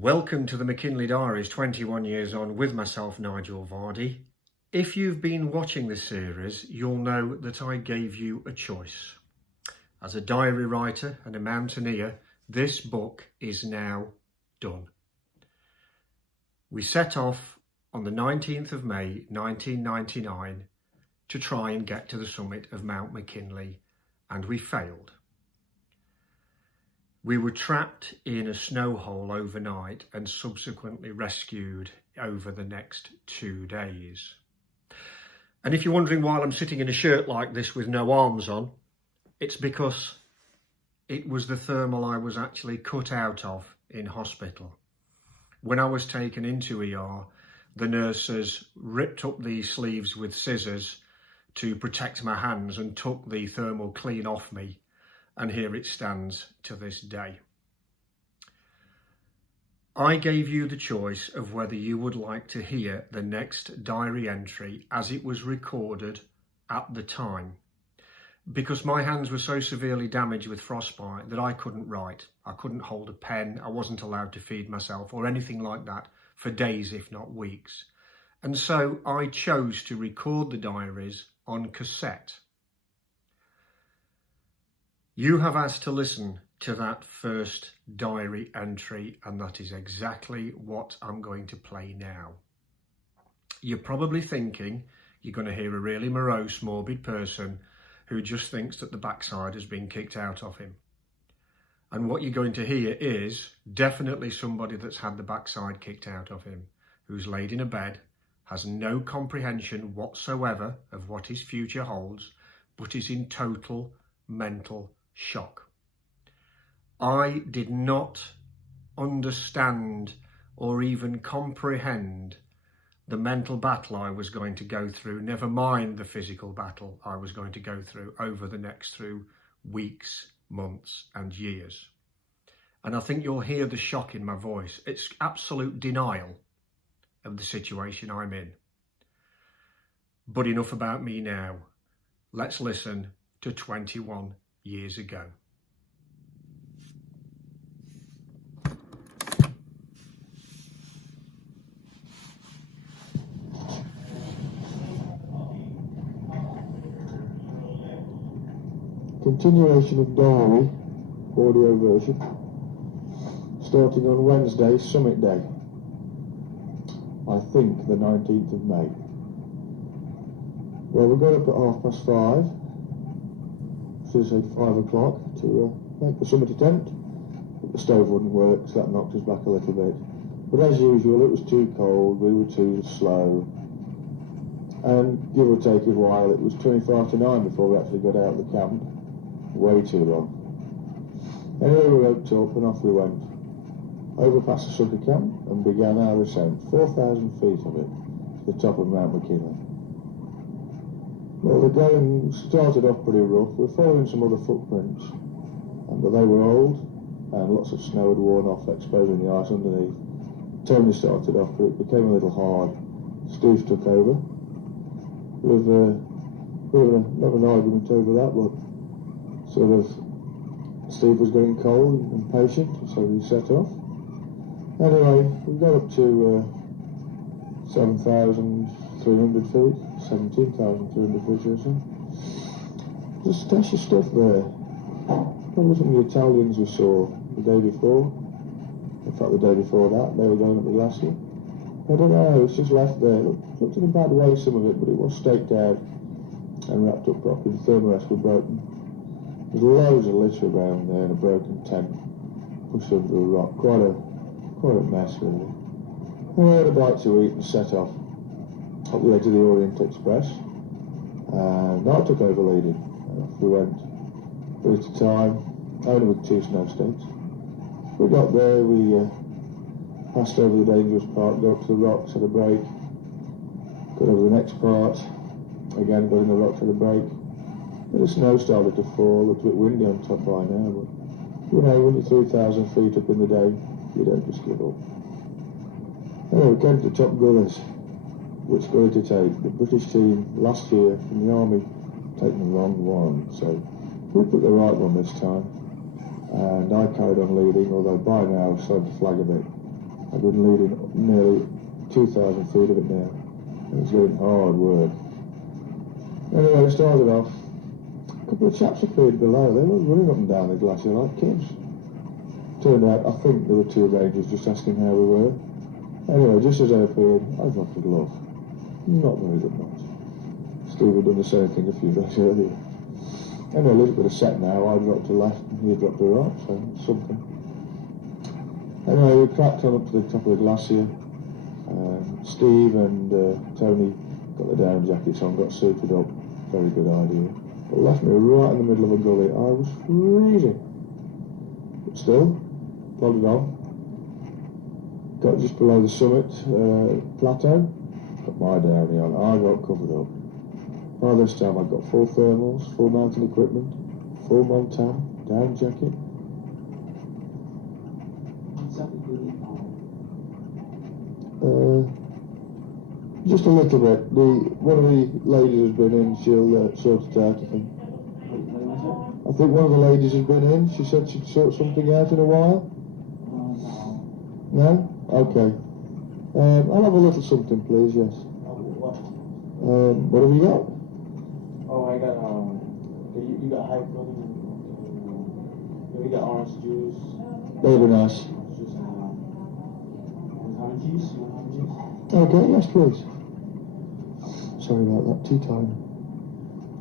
Welcome to the McKinley Diaries 21 years on with myself, Nigel Vardy. If you've been watching this series, you'll know that I gave you a choice. As a diary writer and a mountaineer, this book is now done. We set off on the 19th of May 1999 to try and get to the summit of Mt McKinley, and we failed. We were trapped in a snow hole overnight and subsequently rescued over the next 2 days. And if you're wondering why I'm sitting in a shirt like this with no arms on, it's because it was the thermal I was actually cut out of in hospital. When I was taken into ER, the nurses ripped up the sleeves with scissors to protect my hands and took the thermal clean off me. And here it stands to this day. I gave you the choice of whether you would like to hear the next diary entry as it was recorded at the time, because my hands were so severely damaged with frostbite that I couldn't write. I couldn't hold a pen. I wasn't allowed to feed myself or anything like that for days, if not weeks. And so I chose to record the diaries on cassette. You have asked to listen to that first diary entry, and that is exactly what I'm going to play now. You're probably thinking you're going to hear a really morose, morbid person who just thinks that the backside has been kicked out of him. And what you're going to hear is definitely somebody that's had the backside kicked out of him, who's laid in a bed, has no comprehension whatsoever of what his future holds, but is in total mental shock. I did not understand or even comprehend the mental battle I was going to go through, never mind the physical battle I was going to go through over the next through weeks, months and years. And I think you'll hear the shock in my voice. It's absolute denial of the situation I'm in. But enough about me now. Let's listen to 21 years ago. Continuation of diary, audio version, starting on Wednesday, Summit Day. I think the 19th of May. Well, we got up at 5:30. So say 5 o'clock to make the summit attempt, but the stove wouldn't work, so that knocked us back a little bit. But as usual, it was too cold, we were too slow, and give or take a while, it was 25 to 9 before we actually got out of the camp. Way too long. Anyway, we roped up and off we went, over past the sugar camp, and began our ascent, 4,000 feet of it, to the top of Mt McKinley. Well, the going started off pretty rough. We're following some other footprints, but they were old, and lots of snow had worn off, exposing the ice underneath. Tony started off, but it became a little hard. Steve took over. With not an argument over that, but sort of Steve was getting cold and impatient, so he set off. Anyway, we got up to 7,300 feet, 17,300 feet or so. There's a stash of stuff there. Probably some of the Italians we saw the day before. In fact, the day before that, they were going up the glacier. I don't know, it's just left there. Looked in a bad way, some of it, but it was staked out and wrapped up properly. The thermorests were broken. There's loads of litter around there and a broken tent pushed under a rock. Quite a mess, really. We had a bite to eat and set off up the edge of the Orient Express, and I took over leading. Off we went, bit at a time, only with 2 snow stakes. We got there, we passed over the dangerous part, got up to the rocks, had a break, got over the next part, again got in the rocks, had a break. But the snow started to fall, looked a bit windy on top by now, but you know, when you're 3,000 feet up in the day, you don't just give up. Anyway, we came to the top gullers. Which gully to take? The British team last year from the army taken the wrong one, so we put the right one this time. And I carried on leading, although by now I was starting to flag a bit. I've been leading nearly 2,000 feet of it now. And it's getting hard work. Anyway, it started off. A couple of chaps appeared below. They were running up and down the glacier like kids. Turned out, I think there were 2 rangers just asking how we were. Anyway, just as they appeared, I dropped a glove. Not very good night. Steve had done the same thing a few days earlier. Anyway, a little bit of set now. I dropped a left and he dropped a right, so something. Anyway, we cracked on up to the top of the glacier. Steve and Tony got the down jackets on, got suited up. Very good idea. But left me right in the middle of a gully. I was freezing. But still, plodded on. Got just below the summit plateau. Got my downy on. I got covered up. By this time I'd got full thermals, full mountain equipment, full Montan, down jacket. Just a little bit. One of the ladies has been in, she'll sort it out, I think. I think one of the ladies has been in, she said she'd sort something out in a while. No? Okay. I'll have a little something, please, yes. What have you got? Oh, I got, you got high protein, you got orange juice. That'll be nice. Juice and lemon juice. You want lemon juice? Okay, yes, please. Sorry about that. Tea time.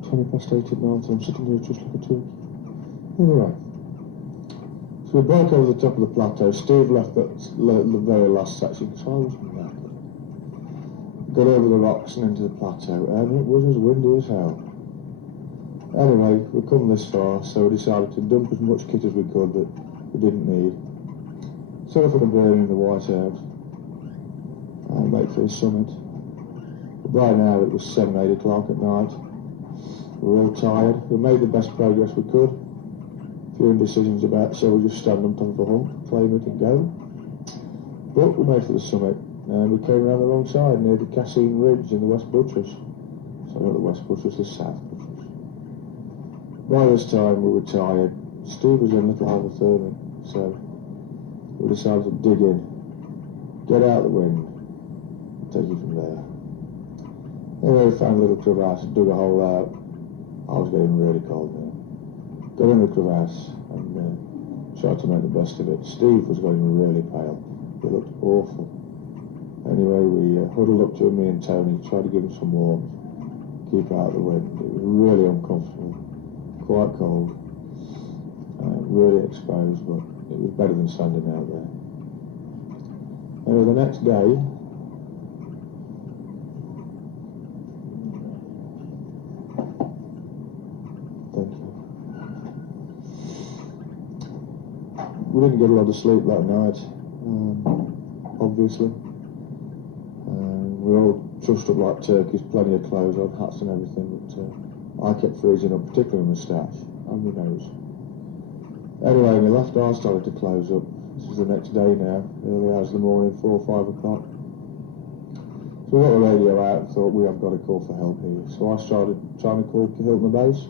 20 past 8 at night, I'm sitting here just like a turkey. Anyway. So we broke over the top of the plateau. Steve left the very last section, so I was knackered. Got over the rocks and into the plateau, and it was as windy as hell. Anyway, we've come this far, so we decided to dump as much kit as we could that we didn't need. Set off on a burn in the whiteout and make for the summit. But by now it was 7, 8 o'clock at night. We were all tired. We made the best progress we could. A few indecisions about, so we just stand on top of a hump, claim it and go. But we made for the summit, and we came around the wrong side near the Cassine Ridge in the West Buttress. So not the West Buttress, the South Buttress. By this time we were tired. Steve was in a little hypothermic, so we decided to dig in, get out the wind, and take it from there. Anyway, we found a little crevasse, dug a hole out. I was getting really cold now. Got in the crevasse and tried to make the best of it. Steve was going really pale. He looked awful. Anyway, we huddled up to him, me and Tony, tried to give him some warmth, keep out the wind. It was really uncomfortable, quite cold, really exposed, but it was better than standing out there. Anyway, the next day, thank you. We didn't get a lot of sleep that night, obviously. We were all trussed up like turkeys, plenty of clothes on, hats and everything, but I kept freezing up, particularly my moustache and my nose. Anyway, my left eye started to close up. This is the next day now, early hours of the morning, 4 or 5 o'clock. So we got the radio out and thought we have got to call for help here. So I started trying to call Hilton Base.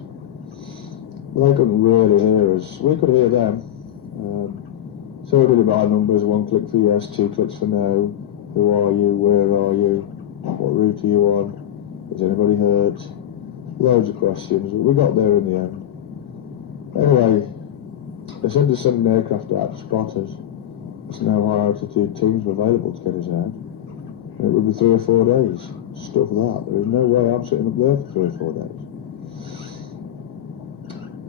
But they couldn't really hear us. We could hear them. So we did it by numbers, 1 click for yes, 2 clicks for no. Who are you? Where are you? What route are you on? Is anybody hurt? Loads of questions. We got there in the end. Anyway, they said to send an aircraft out to spot us. There's no high altitude teams were available to get us out. And it would be 3 or 4 days. Stuff that. There is no way I'm sitting up there for 3 or 4 days.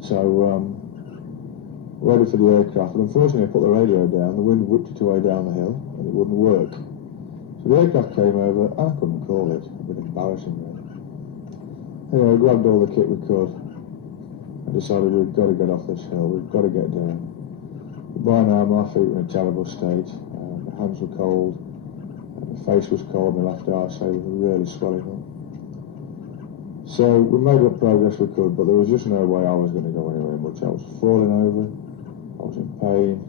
So, ready for the aircraft. And unfortunately I put the radio down. The wind whipped it away down the hill and it wouldn't work. So the aircraft came over, and I couldn't call it. A bit embarrassing, really. Anyway, we grabbed all the kit we could and decided we've got to get off this hill, we've got to get down. But by now, my feet were in a terrible state. My hands were cold, my face was cold, my left eye was really swelling up. So we made what progress we could, but there was just no way I was going to go anywhere much. I was falling over, I was in pain,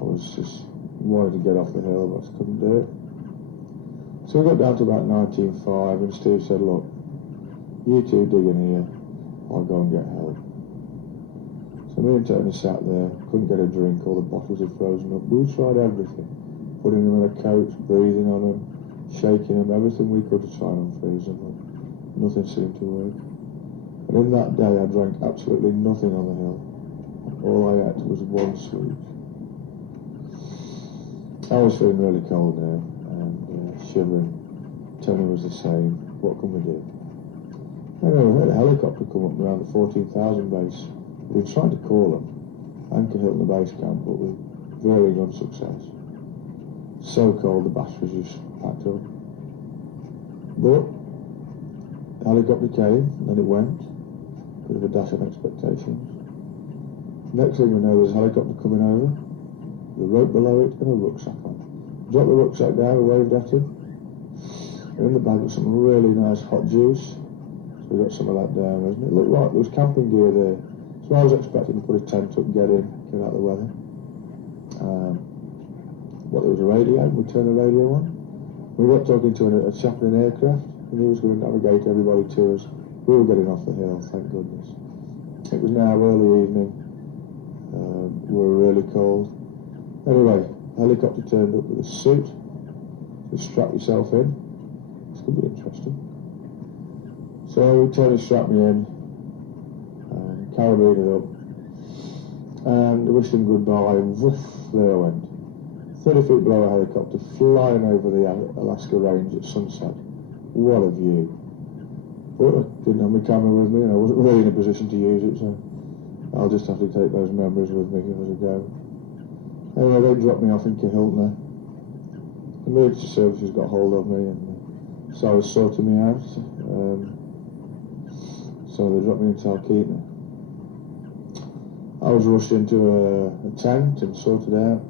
I was just wanted to get off the hill, but I couldn't do it. So we got down to about 19.5 and Steve said, look, you two dig in here, I'll go and get help. So me and Tony sat there, couldn't get a drink, all the bottles had frozen up. We tried everything. putting them in a coach, breathing on them, shaking them, everything we could to try and unfreeze them, but nothing seemed to work. And in that day I drank absolutely nothing on the hill. All I ate was one sweet. I was feeling really cold now, and shivering. Tony was the same. What can we do? Anyway, we had a helicopter come up around the 14,000 base. We tried to call them, anchor Hilton the base camp, but with varying unsuccess. So cold the batteries just packed up. But the helicopter came, and then it went. Bit of a dash of expectations. Next thing we know, there's a helicopter coming over, with a rope below it and a rucksack on. Dropped the rucksack down and waved at him. And in the bag was some really nice hot juice. So we got some of that down, wasn't it? It looked like there was camping gear there. So I was expecting to put a tent up, get in, get out of the weather. There was a radio, we turned the radio on. We got talking to a chap in an aircraft, and he was going to navigate everybody to us. We were getting off the hill, thank goodness. It was now early evening. We were really cold. Anyway, helicopter turned up with a suit. You strap yourself in. This could be interesting. So Tony strapped me in, carabined it up, and wished him goodbye, and woof, there I went. 30 feet below a helicopter, flying over the Alaska range at sunset. What a view. But I didn't have my camera with me, and I wasn't really in a position to use it, so I'll just have to take those memories with me as I go. Anyway, they dropped me off in Kahiltner. Emergency services got hold of me, and so I was sorting me out. So they dropped me in Talkeetna. I was rushed into a tent and sorted out.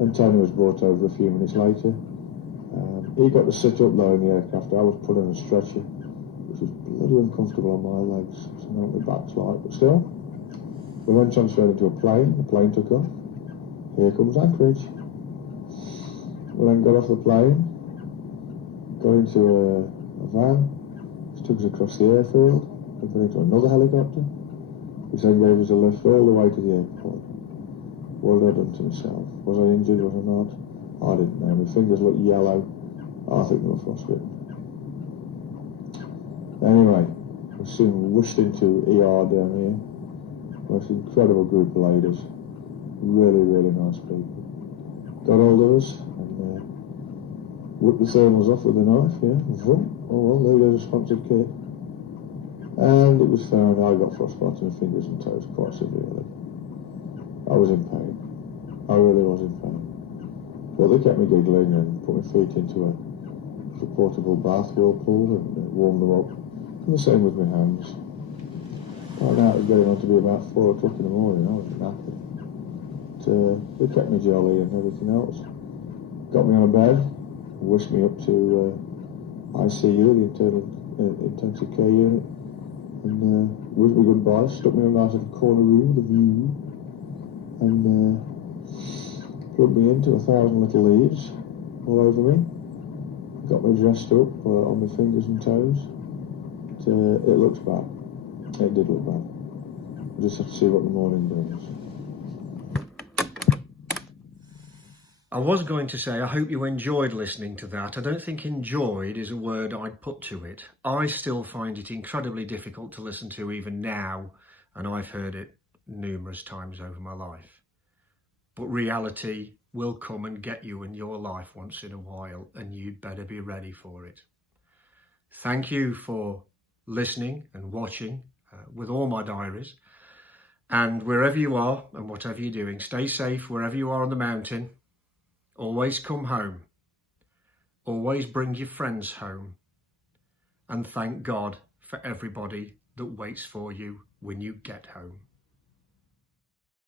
And Tony was brought over a few minutes later. He got to sit up though in the aircraft. I was put on a stretcher, which was bloody uncomfortable on my legs. I don't know what my back's like, but still. We then transferred into a plane. The plane took off. Here comes Anchorage. We then got off the plane, got into a van, which took us across the airfield, and got into another helicopter, which then gave us a lift all the way to the airport. What had I done to myself? Was I injured, was I not? I didn't know. My fingers looked yellow. I think they were frostbitten. Anyway, I soon whooshed into ER down here. Most incredible group of ladies. Really, really nice people. Got hold of us and whipped the thermals off with a knife, yeah. Vroom. Oh well, there goes a sponsored kit. And it was found I got frostbite in my fingers and toes quite severely. I was in pain. I really was in pain. But they kept me giggling and put my feet into a portable bath whirlpool and warmed them up. And the same with my hands. By now it was getting on to be about 4 o'clock in the morning. I was knackered. But they kept me jolly and everything else. Got me on a bed, whisked me up to ICU, the internal intensive care unit, and wished me goodbye, stuck me in a nice little corner room, the view, and plugged me into 1,000 little leaves all over me. Got me dressed up on my fingers and toes. It looks bad. It did look bad. I just have to see what the morning brings. I was going to say, I hope you enjoyed listening to that. I don't think enjoyed is a word I'd put to it. I still find it incredibly difficult to listen to even now, and I've heard it numerous times over my life. But reality will come and get you in your life once in a while, and you'd better be ready for it. Thank you for listening and watching with all my diaries. And wherever you are and whatever you're doing, stay safe wherever you are on the mountain. Always come home. Always bring your friends home. And thank God for everybody that waits for you when you get home.